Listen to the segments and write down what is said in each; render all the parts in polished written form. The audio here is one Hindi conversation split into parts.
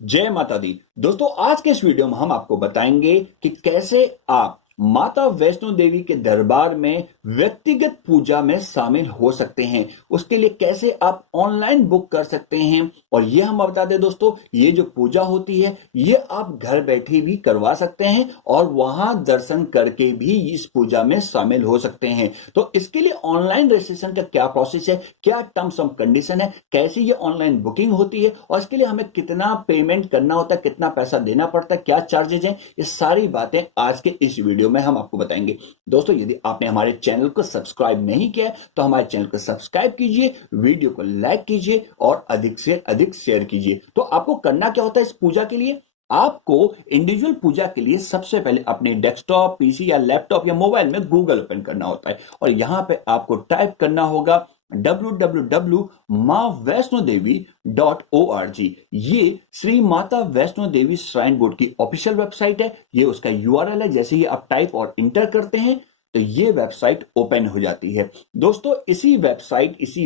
जय माता दी। दोस्तों, आज के इस वीडियो में हम आपको बताएंगे कि कैसे आप माता वैष्णो देवी के दरबार में व्यक्तिगत पूजा में शामिल हो सकते हैं। उसके लिए कैसे आप ऑनलाइन बुक कर सकते हैं। और ये हम बता दें दोस्तों, ये जो पूजा होती है ये आप घर बैठे भी करवा सकते हैं और वहां दर्शन करके भी इस पूजा में शामिल हो सकते हैं। तो इसके लिए ऑनलाइन रजिस्ट्रेशन का क्या प्रोसेस है, क्या टर्म्स एंड कंडीशन है, कैसे ये ऑनलाइन बुकिंग होती है और इसके लिए हमें कितना पेमेंट करना होता है, कितना पैसा देना पड़ता है, क्या चार्जेज हैं, ये सारी बातें आज के इस वीडियो में हम आपको बताएंगे। दोस्तों, यदि आपने हमारे चैनल को सब्सक्राइब नहीं किया तो हमारे चैनल को सब्सक्राइब कीजिए, वीडियो को लाइक कीजिए और अधिक से अधिक शेयर कीजिए। तो आपको करना क्या होता है इस पूजा के लिए? आपको इंडिविजुअल पूजा के लिए सबसे पहले अपने डेस्कटॉप, पीसी या लैपटॉप या मोबाइल में गूगल ओपन करना होता है और यहां पे आपको टाइप करना होगा www.maavaishnodevi.org। ये श्री माता वैष्णो देवी श्राइन बोर्ड की ऑफिशियल वेबसाइट है। ये उसका यूआरएल है। जैसे ही आप टाइप और इंटर करते हैं तो ये वेबसाइट ओपन हो जाती है। दोस्तों, इसी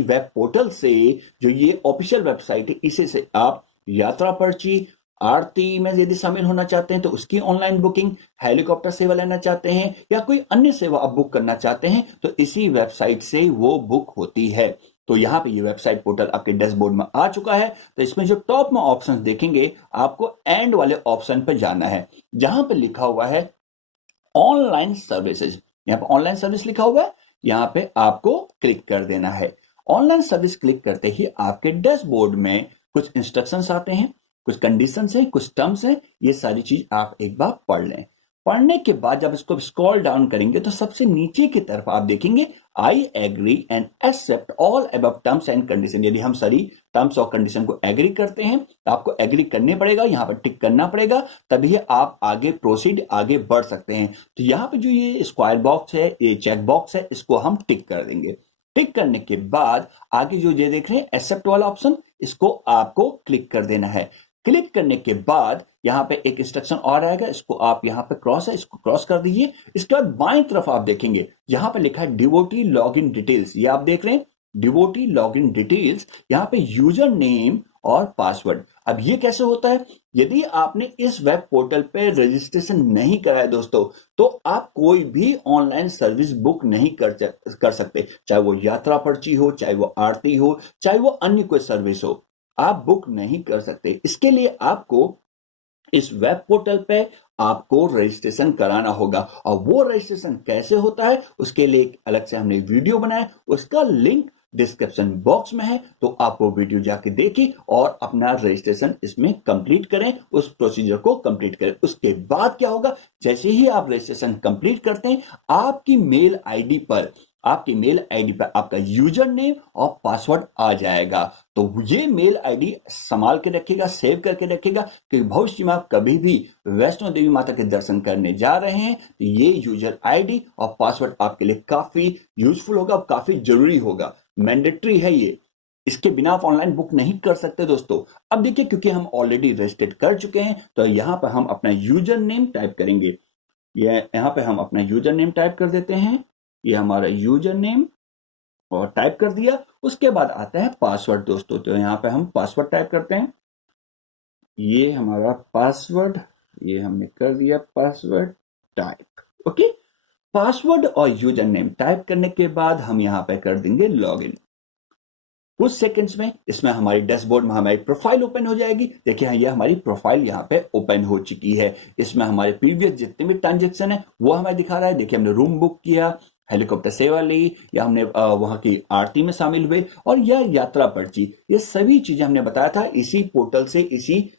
वेब पोर्टल से, जो ये ऑफिशियल वेबसाइट है, इसी से आप यात्रा पर्ची, आरती में यदि शामिल होना चाहते हैं तो उसकी ऑनलाइन बुकिंग, हेलीकॉप्टर सेवा लेना चाहते हैं या कोई अन्य सेवा आप बुक करना चाहते हैं तो इसी वेबसाइट से वो बुक होती है। तो यहाँ पे ये वेबसाइट पोर्टल आपके डैशबोर्ड में आ चुका है। तो इसमें जो टॉप में ऑप्शन देखेंगे, आपको एंड वाले ऑप्शन पे जाना है जहां पे लिखा हुआ है ऑनलाइन सर्विसेज। यहाँ पे ऑनलाइन सर्विस लिखा हुआ है, यहाँ पे आपको क्लिक कर देना है। ऑनलाइन सर्विस क्लिक करते ही आपके डैशबोर्ड में कुछ इंस्ट्रक्शंस आते हैं, कुछ कंडीशंस हैं, कुछ टर्म्स हैं। ये सारी चीज आप एक बार पढ़ लें। पढ़ने के बाद जब इसको स्क्रॉल डाउन करेंगे तो सबसे नीचे की तरफ आप देखेंगे I agree and accept all above terms and condition. यदि हम सारी टर्म्स और कंडीशन को एग्री करते हैं तो आपको एग्री करने पड़ेगा, यहाँ पर टिक करना पड़ेगा, तभी आप आगे प्रोसीड, आगे बढ़ सकते हैं। तो यहाँ पे जो ये स्क्वायर बॉक्स है, ये चेक बॉक्स है, इसको हम टिक कर देंगे। टिक करने के बाद आगे जो ये देख रहे हैं एक्सेप्ट वाला ऑप्शन, इसको आपको क्लिक कर देना है। क्लिक करने के बाद यहां पे एक इंस्ट्रक्शन और आएगा, इसको आप यहां पे क्रॉस है, इसको क्रॉस कर दीजिए। इसके बाद बाएं तरफ आप देखेंगे यहां पे लिखा है डिवोटी लॉगिन डिटेल्स। ये आप देख रहे हैं डिवोटी लॉगिन डिटेल्स, यहां पे यूजर नेम और पासवर्ड। अब ये कैसे होता है? यदि आपने इस वेब पोर्टल पे रजिस्ट्रेशन नहीं कराया दोस्तों, तो आप कोई भी ऑनलाइन सर्विस बुक नहीं कर सकते। चाहे वो यात्रा पर्ची हो, चाहे वो आरती हो, चाहे वो अन्य कोई सर्विस हो, आप बुक नहीं कर सकते। इसके लिए आपको इस वेब पोर्टल पे आपको रजिस्ट्रेशन कराना होगा। और वो रजिस्ट्रेशन कैसे होता है उसके लिए एक अलग से हमने वीडियो बनाया, उसका लिंक डिस्क्रिप्शन बॉक्स में है। तो आप वो वीडियो जाके देखिए और अपना रजिस्ट्रेशन इसमें कंप्लीट करें, उस प्रोसीजर को कंप्लीट करें। उसके बाद क्या होगा, जैसे ही आप रजिस्ट्रेशन कंप्लीट करते हैं, आपकी मेल आईडी पर आपका यूजर नेम और पासवर्ड आ जाएगा। तो ये मेल आईडी संभाल के रखिएगा, सेव करके रखिएगा कि भविष्य में आप कभी भी वैष्णो देवी माता के दर्शन करने जा रहे हैं तो ये यूजर आईडी और पासवर्ड आपके लिए काफी यूजफुल होगा, काफी जरूरी होगा, मैंडेटरी है ये। इसके बिना आप ऑनलाइन बुक नहीं कर सकते दोस्तों। अब देखिए, क्योंकि हम ऑलरेडी रजिस्टर्ड कर चुके हैं तो यहाँ पर हम अपना यूजर नेम टाइप करेंगे। यहाँ पे हम अपना यूजर नेम टाइप कर देते हैं। ये हमारा यूजर नेम और टाइप कर दिया। उसके बाद आता है पासवर्ड दोस्तों। तो यहाँ पे हम पासवर्ड टाइप करते हैं। ये हमारा पासवर्ड, ये हमने कर दिया पासवर्ड टाइप। ओके, पासवर्ड और यूजर नेम टाइप करने के बाद हम यहाँ पे कर देंगे लॉगिन। कुछ सेकंड्स में इसमें हमारी डैशबोर्ड में हमारी प्रोफाइल ओपन हो जाएगी। देखिए, ये हमारी प्रोफाइल यहाँ पे ओपन हो चुकी है। इसमें हमारे प्रीवियस जितने भी ट्रांजेक्शन है वो हमें दिखा रहा है। देखिए, हमने रूम बुक किया, हेलीकॉप्टर सेवा ली, या हमने वहां की आरती में शामिल हुए, और यह यात्रा पर्ची, ये सभी चीजें हमने बताया था इसी पोर्टल से, इसी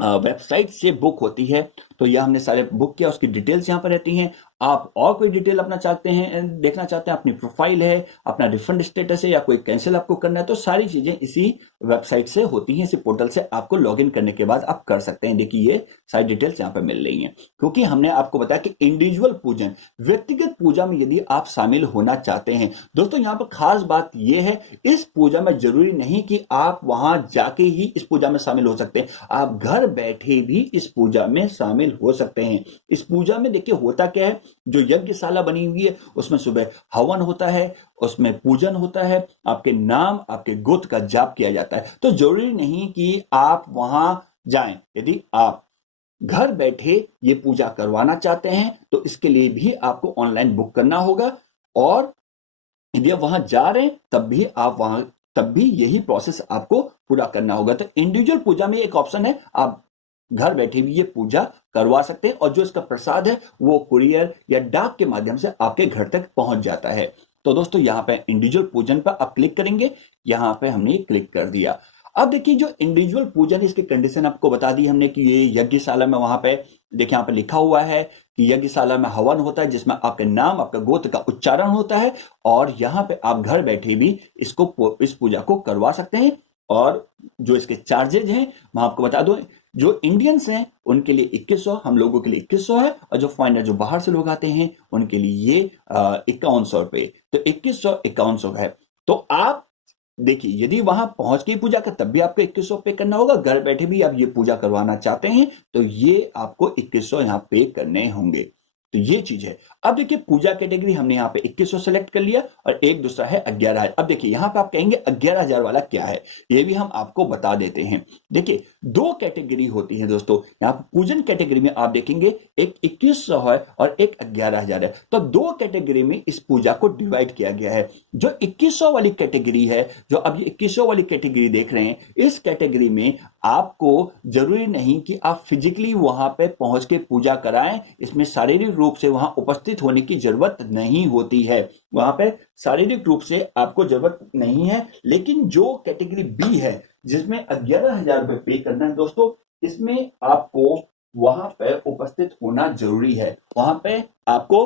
वेबसाइट से बुक होती है। तो यह हमने सारे बुक किया, उसकी डिटेल्स यहाँ पर रहती हैं। आप और कोई डिटेल अपना चाहते हैं, देखना चाहते हैं, अपनी प्रोफाइल है, अपना रिफंड स्टेटस है, या कोई कैंसिल आपको करना है, तो सारी चीजें इसी वेबसाइट से होती हैं। इसी पोर्टल से आपको लॉगिन करने के बाद आप कर सकते हैं। देखिए, ये सारी डिटेल्स यहाँ पर मिल रही हैं। क्योंकि हमने आपको बताया कि इंडिविजुअल पूजन, व्यक्तिगत पूजा में यदि आप शामिल होना चाहते हैं दोस्तों, यहाँ पर खास बात यह है, इस पूजा में जरूरी नहीं कि आप वहां जाके ही इस पूजा में शामिल हो सकते हैं। आप घर बैठे भी इस पूजा में शामिल हो सकते हैं। इस पूजा में देखिए होता क्या है, जो यज्ञशाला बनी हुई है उसमें सुबह हवन होता है, उसमें पूजन होता है, आपके नाम, आपके गोत्र का जाप किया जाता है। तो जरूरी नहीं कि आप वहां जाएं। यदि आप घर बैठे ये पूजा करवाना चाहते हैं तो इसके लिए भी आपको ऑनलाइन बुक करना होगा, और यदि आप वहां जा रहे हैं तब भी यही प्रोसेस आपको पूरा करना होगा। तो इंडिविजुअल पूजा में एक ऑप्शन है, आप घर बैठे भी ये पूजा करवा सकते हैं, और जो इसका प्रसाद है वो कुरियर या डाक के माध्यम से आपके घर तक पहुंच जाता है। तो दोस्तों यहाँ पे इंडिविजुअल पूजन पर आप क्लिक करेंगे, यहाँ पे हमने क्लिक कर दिया। अब देखिए जो इंडिविजुअल पूजन है इसकी कंडीशन आपको बता दी हमने कि ये यज्ञशाला में, वहां पे देखिए यहाँ पे लिखा हुआ है कि यज्ञशाला में हवन होता है जिसमें आपके नाम, आपका गोत्र का उच्चारण होता है, और यहाँ पे आप घर बैठे भी इस पूजा को करवा सकते हैं। और जो इसके चार्जेज हैं मैं आपको बता दूं, जो इंडियंस हैं उनके लिए 2100, हम लोगों के लिए 2100 है, और जो फॉरेनर जो बाहर से लोग आते हैं उनके लिए ये 5100 रुपए, तो 2100 5100 है। तो आप देखिए यदि वहां पहुंच के पूजा का तब भी आपको 2100 पे करना होगा, घर बैठे भी आप ये पूजा करवाना चाहते हैं तो ये आपको 2100 यहाँ पे करने होंगे। तो ये चीज है। अब देखिए पूजा कैटेगरी हमने यहाँ पे 2100 सेलेक्ट कर लिया, और एक दूसरा है 11000। अब देखिए यहाँ पे आप कहेंगे 11000 वाला क्या है, ये भी हम आपको बता देते हैं। देखिए दो कैटेगरी होती है दोस्तों, यहाँ पे पूजन कैटेगरी में आप देखेंगे एक 2100 है और एक 11000 है। तो दो कैटेगरी में इस पूजा को डिवाइड किया गया है। जो 2100 वाली कैटेगरी है, जो अब ये 2100 वाली कैटेगरी देख रहे हैं, इस कैटेगरी में आपको जरूरी नहीं कि आप फिजिकली वहां पे पहुंच के पूजा कराएं, इसमें शारीरिक रूप से वहां उपस्थित होने की जरूरत नहीं होती है, वहां पे शारीरिक रूप से आपको जरूरत नहीं है। लेकिन जो कैटेगरी बी है जिसमें 11000 रुपए पे करना है दोस्तों, इसमें आपको वहां पे उपस्थित होना जरूरी है, वहां पे आपको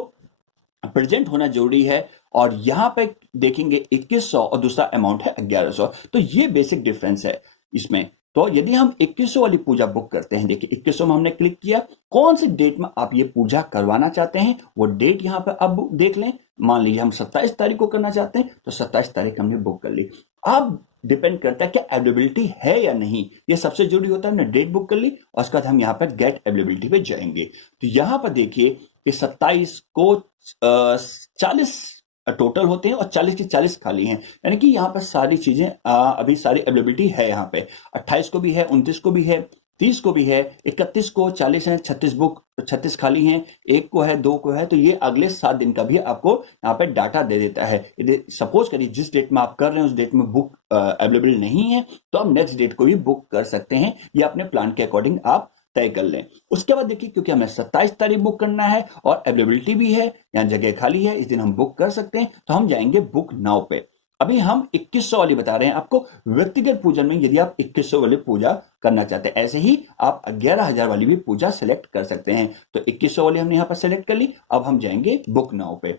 प्रेजेंट होना जरूरी है। और यहां पे देखेंगे 2100 और दूसरा अमाउंट है 1100, तो ये बेसिक डिफरेंस है इसमें। तो यदि हम 2100 वाली पूजा बुक करते हैं, देखिए 2100 में हमने क्लिक किया, कौन सी डेट में आप ये पूजा करवाना चाहते हैं वो डेट यहां पे अब देख लें। मान लीजिए हम 27 तारीख को करना चाहते हैं तो 27 तारीख हमने बुक कर ली। अब डिपेंड करता है कि अवेलेबिलिटी है या नहीं, ये सबसे जरूरी होता है। हमने डेट बुक कर ली और उसके बाद हम यहाँ पर गेट अवेलेबिलिटी पे जाएंगे, तो यहां पर देखिए कि 27 को 40 टोटल होते हैं और 40 के 40 खाली हैं, यानी कि यहाँ पर सारी चीजें अभी सारी अवेलेबिलिटी है। यहाँ पे 28 को भी है, 29 को भी है, 30 को भी है, 31 को 40 है, 36 खाली हैं, 1 को है, 2 को है। तो ये अगले 7 दिन का भी आपको यहाँ पे डाटा दे देता है। यदि सपोज करिए जिस डेट में आप कर रहे हैं उस डेट में बुक अवेलेबल नहीं है तो आप नेक्स्ट डेट को भी बुक कर सकते हैं, या अपने प्लान के अकॉर्डिंग आप तय कर लें। उसके बाद देखिए क्योंकि हमें 27 तारीख बुक करना है और अवेलेबिलिटी भी है, यहाँ जगह खाली है, इस दिन हम बुक कर सकते हैं, तो हम जाएंगे बुक नाउ पे। अभी हम 2100 वाली बता रहे हैं आपको। व्यक्तिगत पूजन में यदि आप 2100 वाली पूजा करना चाहते हैं, ऐसे ही आप 11000 वाली भी पूजा सेलेक्ट कर सकते हैं। तो 2100 वाली हमने यहाँ पर सेलेक्ट कर ली। अब हम जाएंगे बुक नाउ पे।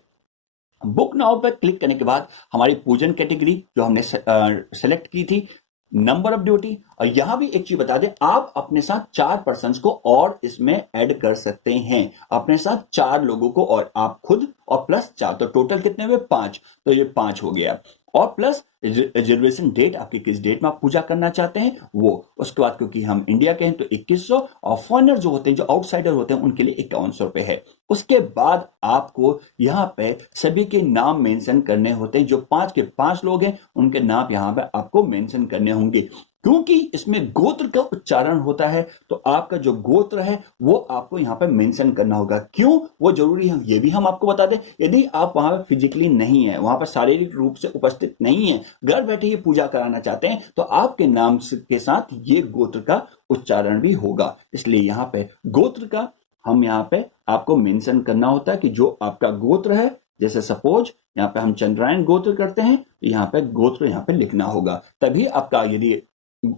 बुक नाउ पे क्लिक करने के बाद हमारी पूजन कैटेगरी जो हमने सेलेक्ट की थी, नंबर ऑफ ड्यूटी, और यहां भी एक चीज बता दें, आप अपने साथ 4 पर्सन को और इसमें ऐड कर सकते हैं, अपने साथ 4 लोगों को, और आप खुद और प्लस 4, तो टोटल कितने हुए 5, तो ये 5 हो गया। और प्लस रिजर्वेशन डेट, आपकी किस डेट में आप पूजा करना चाहते हैं वो। उसके बाद क्योंकि हम इंडिया के हैं तो 2100, और फॉरेनर जो होते हैं, जो आउटसाइडर होते हैं, उनके लिए 5100 रुपए है। उसके बाद आपको यहाँ पे सभी के नाम मेंशन करने होते हैं, जो 5 के 5 लोग हैं उनके नाम यहाँ पे आपको मेंशन करने होंगे। क्योंकि इसमें गोत्र का उच्चारण होता है तो आपका जो गोत्र है वो आपको यहाँ पे मेंशन करना होगा। क्यों वो जरूरी है ये भी हम आपको बता दें। यदि आप वहां पे फिजिकली नहीं है, वहां पर शारीरिक रूप से उपस्थित नहीं है, घर बैठे ये पूजा कराना चाहते हैं, तो आपके नाम के साथ ये गोत्र का उच्चारण भी होगा। इसलिए यहाँ पे गोत्र का हम यहाँ पे आपको मेंशन करना होता है कि जो आपका गोत्र है, जैसे सपोज यहाँ पे हम चंद्रायन गोत्र करते हैं, यहाँ पे गोत्र यहाँ पे लिखना होगा, तभी आपका यदि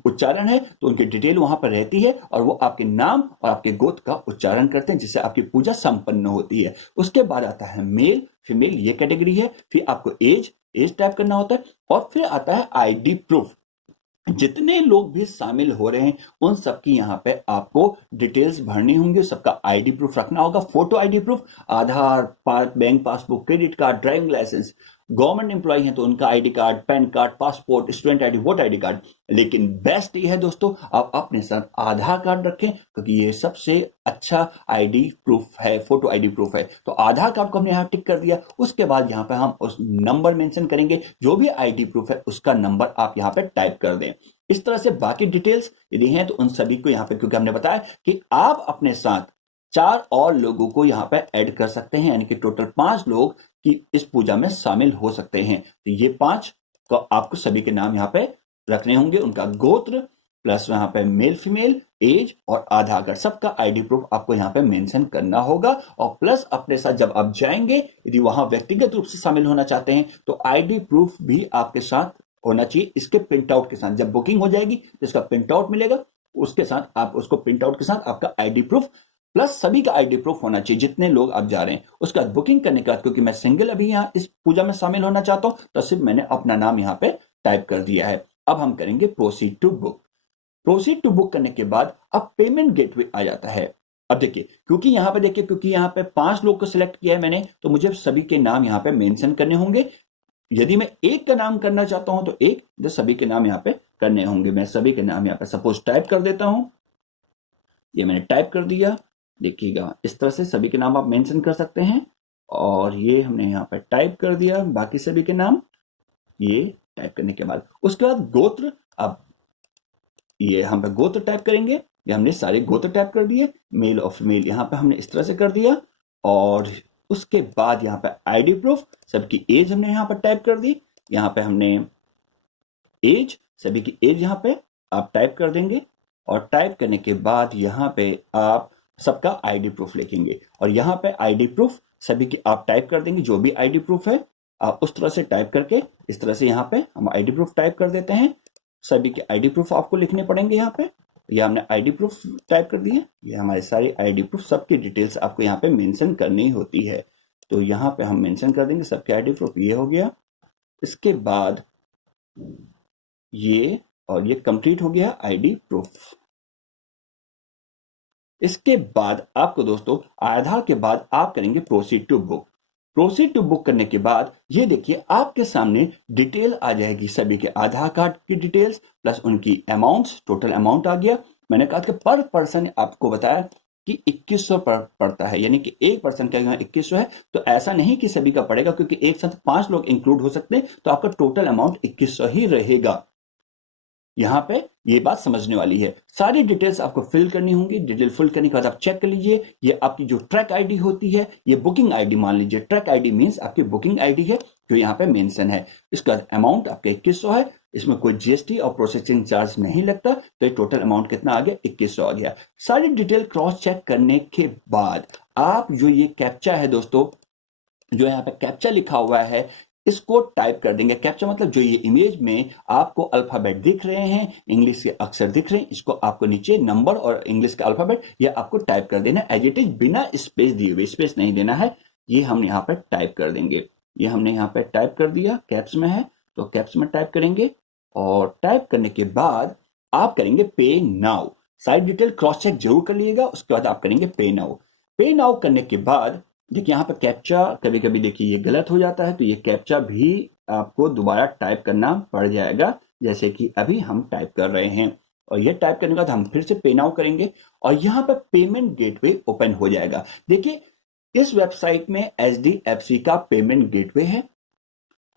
उच्चारण है तो उनकी डिटेल वहां पर रहती है और वो आपके नाम और आपके गोत्र का उच्चारण करते हैं, जिससे आपकी पूजा संपन्न होती है। उसके बाद आता है मेल फीमेल, ये कैटेगरी है। फिर आपको एज टाइप करना होता है, और फिर आता है आईडी प्रूफ। जितने लोग भी शामिल हो रहे हैं उन सबकी यहाँ पे आपको डिटेल्स भरनी होंगी, सबका आईडी प्रूफ रखना होगा। Photo ID proof, Aadhaar, bank passbook, credit card, driving licence, government employ है तो उनका ID card, PAN card, passport, student ID, voter ID card. लेकिन बेस्ट ये है दोस्तों, आप अपने साथ आधार कार्ड रखें, क्योंकि ये सबसे अच्छा आईडी प्रूफ है, फोटो आईडी प्रूफ है। तो आधार कार्ड को हमने यहाँ टिक कर दिया। उसके बाद यहाँ पे हम उस नंबर मेंशन करेंगे, जो भी आईडी प्रूफ है उसका नंबर आप यहाँ पे टाइप कर दें। इस तरह से बाकी डिटेल्स यदि हैं तो उन सभी को यहाँ पे, क्योंकि हमने बताया कि आप अपने साथ 4 और लोगों को यहाँ पे ऐड कर सकते हैं, यानी कि टोटल 5 लोग की इस पूजा में शामिल हो सकते हैं। तो ये 5 को आपको सभी के नाम यहाँ पे रखने होंगे, उनका गोत्र प्लस यहाँ पे मेल फीमेल, एज और आधार कार्ड, सबका आईडी प्रूफ आपको यहाँ पे मेंशन करना होगा। और प्लस अपने साथ जब आप जाएंगे, यदि वहां व्यक्तिगत रूप से शामिल होना चाहते हैं तो आईडी प्रूफ भी आपके साथ होना चाहिए, इसके प्रिंट आउट के साथ। जब बुकिंग हो जाएगी तो इसका प्रिंट आउट मिलेगा, उसके साथ आप उसको प्रिंट आउट के साथ आपका आईडी प्रूफ प्लस सभी का आईडी प्रूफ होना चाहिए जितने लोग आप जा रहे हैं। उसके बाद बुकिंग करने के बाद, क्योंकि मैं सिंगल अभी यहाँ इस पूजा में शामिल होना चाहता हूं, तो सिर्फ मैंने अपना नाम यहाँ पे टाइप कर दिया है। अब हम करेंगे proceed to book. Proceed to book करने के बाद अब पेमेंट गेटवे आ जाता है। अब देखिए, क्योंकि यहाँ पे देखिए, क्योंकि यहाँ पे 5 लोग को सिलेक्ट किया है मैंने, तो मुझे सभी के नाम यहाँ पे मेंशन करने होंगे। यदि मैं एक का नाम करना चाहता हूं तो एक, जो सभी के नाम यहाँ पे करने होंगे। मैं सभी के नाम यहाँ पे सपोज टाइप कर देता हूं। ये मैंने टाइप कर दिया, देखिएगा इस तरह से सभी के नाम आप मेंशन कर सकते हैं। और ये हमने यहाँ पे टाइप कर दिया बाकी सभी के नाम। ये टाइप करने के बाद उसके बाद गोत्र, अब ये हम पे गोत्र टाइप करेंगे। ये हमने सारे गोत्र टाइप कर दिए, मेल और फीमेल यहाँ पे हमने इस तरह से कर दिया। और उसके बाद यहाँ पे आईडी प्रूफ, सबकी एज हमने यहाँ पर टाइप कर दी। यहाँ पे हमने एज, सभी की एज यहाँ पे आप टाइप कर देंगे। और टाइप करने के बाद यहाँ पे आप सबका आईडी प्रूफ लिखेंगे। और यहाँ पे आईडी प्रूफ सभी की आप टाइप कर देंगे, जो भी आईडी प्रूफ है आप उस तरह से टाइप करके, इस तरह से यहाँ पे हम आईडी प्रूफ टाइप कर देते हैं। सभी के आईडी प्रूफ आपको लिखने पड़ेंगे यहाँ पे। ये हमने आईडी प्रूफ टाइप कर दिए, ये हमारे सारे आईडी प्रूफ, सबकी डिटेल्स आपको यहाँ पे मेंशन करनी होती है। तो यहाँ पे हम मेंशन कर देंगे सबके आईडी प्रूफ। ये हो गया, इसके बाद ये, और ये कंप्लीट हो गया आईडी प्रूफ। इसके बाद आपको दोस्तों आधार के बाद आप करेंगे proceed to book. Proceed to book करने के बाद ये देखिए आपके सामने डिटेल आ जाएगी, सभी के आधार कार्ड की डिटेल्स प्लस उनकी अमाउंट्स, टोटल अमाउंट आ गया। मैंने कहा कि पर पर्सन आपको बताया कि 2100 पड़ता है, यानी कि एक पर्सन का 2100 है। तो ऐसा नहीं कि सभी का पड़ेगा, क्योंकि एक साथ 5 लोग इंक्लूड हो सकते हैं, तो आपका टोटल अमाउंट 2100 ही रहेगा। यहाँ पे ये बात समझने वाली है। सारी डिटेल्स आपको फिल करनी होंगी। डिटेल फिल करने के बाद आप चेक कर लीजिए, ये आपकी जो ट्रैक आईडी होती है, ये बुकिंग आईडी मान लीजिए। ट्रैक आईडी मींस आपकी बुकिंग आईडी है जो यहाँ पे मेंशन है। इसका अमाउंट आपका 2100 है, इसमें कोई जीएसटी और प्रोसेसिंग चार्ज नहीं लगता, तो ये टोटल अमाउंट कितना आ गया, 2100 आ गया। सारी डिटेल क्रॉस चेक करने के बाद आप जो ये कैप्चा है दोस्तों, जो यहाँ पे कैप्चा लिखा हुआ है, इसको टाइप कर देंगे। कैप्चा मतलब जो ये इमेज में आपको अल्फाबेट दिख रहे हैं, इंग्लिश के अक्षर दिख रहे हैं, इसको आपको नीचे नंबर और इंग्लिश का अल्फाबेट ये आपको टाइप कर देना एज इट इज, बिना स्पेस दिए हुए। स्पेस नहीं देना है, ये हम यहाँ पे टाइप कर देंगे। ये हमने यहाँ पे टाइप कर दिया, कैप्स में है तो कैप्स में टाइप करेंगे। और टाइप करने के बाद आप करेंगे पे नाउ। सारी डिटेल क्रॉस चेक जरूर कर लीजिएगा, उसके बाद आप करेंगे पे नाउ। पे नाउ करने के बाद देखिए यहाँ पे कैप्चा कभी कभी देखिए ये गलत हो जाता है, तो ये कैप्चा भी आपको दोबारा टाइप करना पड़ जाएगा, जैसे कि अभी हम टाइप कर रहे हैं। और ये टाइप करने के बाद हम फिर से पे नाउ करेंगे और यहाँ पे पेमेंट गेटवे ओपन हो जाएगा। देखिए इस वेबसाइट में HDFC का पेमेंट गेटवे है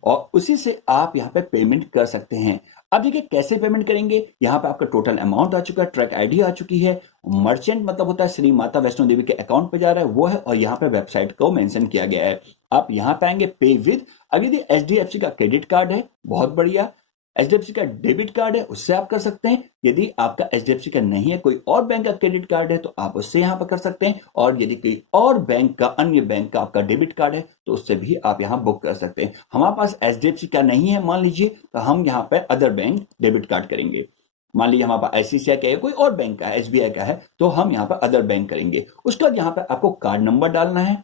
और उसी से आप यहाँ पे पेमेंट कर सकते हैं। अब देखिए कैसे पेमेंट करेंगे। यहाँ पे आपका टोटल अमाउंट आ चुका है, ट्रैक आईडी आ चुकी है, मर्चेंट मतलब होता है श्री माता वैष्णो देवी के अकाउंट पे जा रहा है वो है, और यहाँ पे वेबसाइट को मेंशन किया गया है। आप यहाँ पे आएंगे पे विद। अब यदि HDFC का क्रेडिट कार्ड है, बहुत बढ़िया। HDFC का डेबिट कार्ड है, उससे आप कर सकते हैं। यदि आपका HDFC का नहीं है, कोई और बैंक का क्रेडिट कार्ड है, तो आप उससे यहाँ पर कर सकते हैं। और यदि कोई और बैंक का, अन्य बैंक का आपका डेबिट कार्ड है, तो उससे भी आप यहाँ बुक कर सकते हैं। हमारे पास HDFC का नहीं है मान लीजिए, तो हम यहाँ पे अदर बैंक डेबिट कार्ड करेंगे। मान लीजिए हमारे पास ICICI का है, कोई और बैंक का है, SBI का है, तो हम यहाँ पर अदर बैंक करेंगे। उसके बाद यहाँ पे आपको कार्ड नंबर डालना है।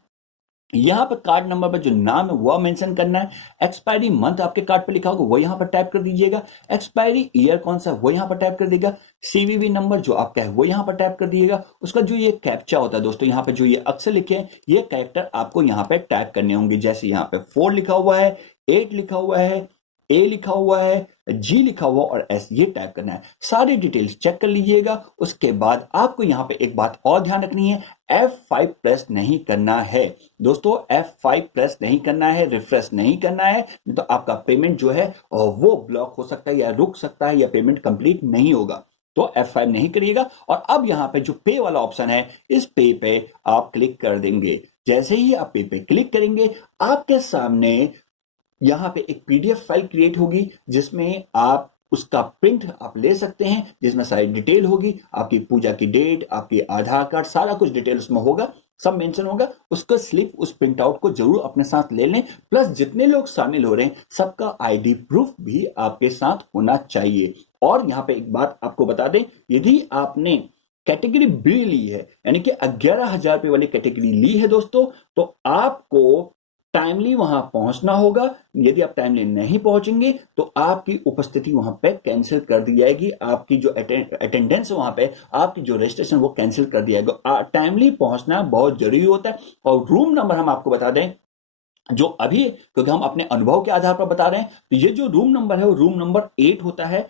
यहाँ पर कार्ड नंबर पर जो नाम है वो मेंशन करना है। एक्सपायरी मंथ आपके कार्ड पे लिखा होगा वो यहाँ पर टाइप कर दीजिएगा। एक्सपायरी ईयर कौन सा है वो यहाँ पर टाइप कर दीजिएगा। CVV नंबर जो आपका है वो यहाँ पर टाइप कर दीजिएगा। उसका जो ये कैप्चा होता है दोस्तों, यहाँ पे जो ये अक्षर लिखे हैं, ये कैरेक्टर आपको यहाँ पे टाइप करने होंगे। जैसे यहाँ पे 4 लिखा हुआ है, 8 लिखा हुआ है, ए लिखा हुआ है, जी लिखा हुआ और एस ये टाइप करना है। सारी डिटेल्स चेक कर लीजिएगा। उसके बाद आपको यहां पे एक बात और ध्यान रखनी है, F5 प्रेस नहीं करना है दोस्तों, F5 प्रेस नहीं करना है, रिफ्रेश नहीं करना है, तो आपका पेमेंट जो है वो ब्लॉक हो सकता है या रुक सकता है या पेमेंट कंप्लीट नहीं होगा। तो F5 नहीं करिएगा। और अब यहां पे जो पे वाला ऑप्शन है, इस पे पे आप क्लिक कर देंगे। जैसे ही आप पे पे क्लिक करेंगे, आपके सामने यहां पे एक पीडीएफ फाइल क्रिएट होगी, जिसमें आप उसका प्रिंट आप ले सकते हैं, जिसमें सारी डिटेल होगी, आपकी पूजा की डेट, आपकी आधार कार्ड, सारा कुछ डिटेल उसमें होगा, सब मेंशन होगा। उसका स्लिप, उस प्रिंट आउट को जरूर अपने साथ ले लें। प्लस जितने लोग शामिल हो रहे हैं सबका आईडी प्रूफ भी आपके साथ होना चाहिए। और यहां पे एक बात आपको बता दें, यदि आपने कैटेगरी बी ली है, यानी कि 11,000 रुपए वाली कैटेगरी ली है दोस्तों, तो आपको टाइमली वहां पहुंचना होगा। यदि आप टाइमली नहीं पहुंचेंगे तो आपकी उपस्थिति वहां पे कैंसिल कर दी जाएगी, आपकी जो अटेंडेंस वहां पे, आपकी जो रजिस्ट्रेशन वो कैंसिल कर दिया जाएगा। टाइमली पहुंचना बहुत जरूरी होता है। और रूम नंबर हम आपको बता दें, जो अभी, क्योंकि हम अपने अनुभव के आधार पर बता रहे हैं, तो ये जो रूम नंबर है वो रूम नंबर 8 होता है।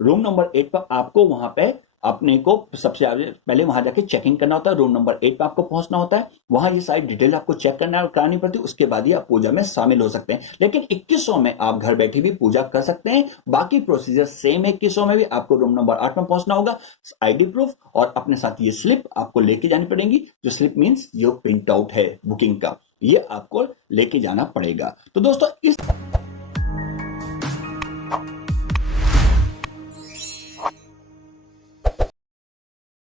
रूम नंबर 8 पर आपको वहां पे अपने को सबसे पहले वहां जाके चेक इन करना होता है। रूम नंबर 8 पे आपको पहुंचना होता है, वहां ये सारी डिटेल आपको चेक करना करानी पड़ती है। उसके बाद ही आप पूजा में शामिल हो सकते हैं। लेकिन 2100 में आप घर बैठे भी पूजा कर सकते हैं। बाकी प्रोसीजर सेम है। 2100 में भी आपको रूम नंबर 8 में पहुंचना होगा, आईडी प्रूफ और अपने साथ ये स्लिप आपको लेके जानी पड़ेगी। जो स्लिप मीन्स जो प्रिंट आउट है बुकिंग का, ये आपको लेके जाना पड़ेगा। तो दोस्तों इस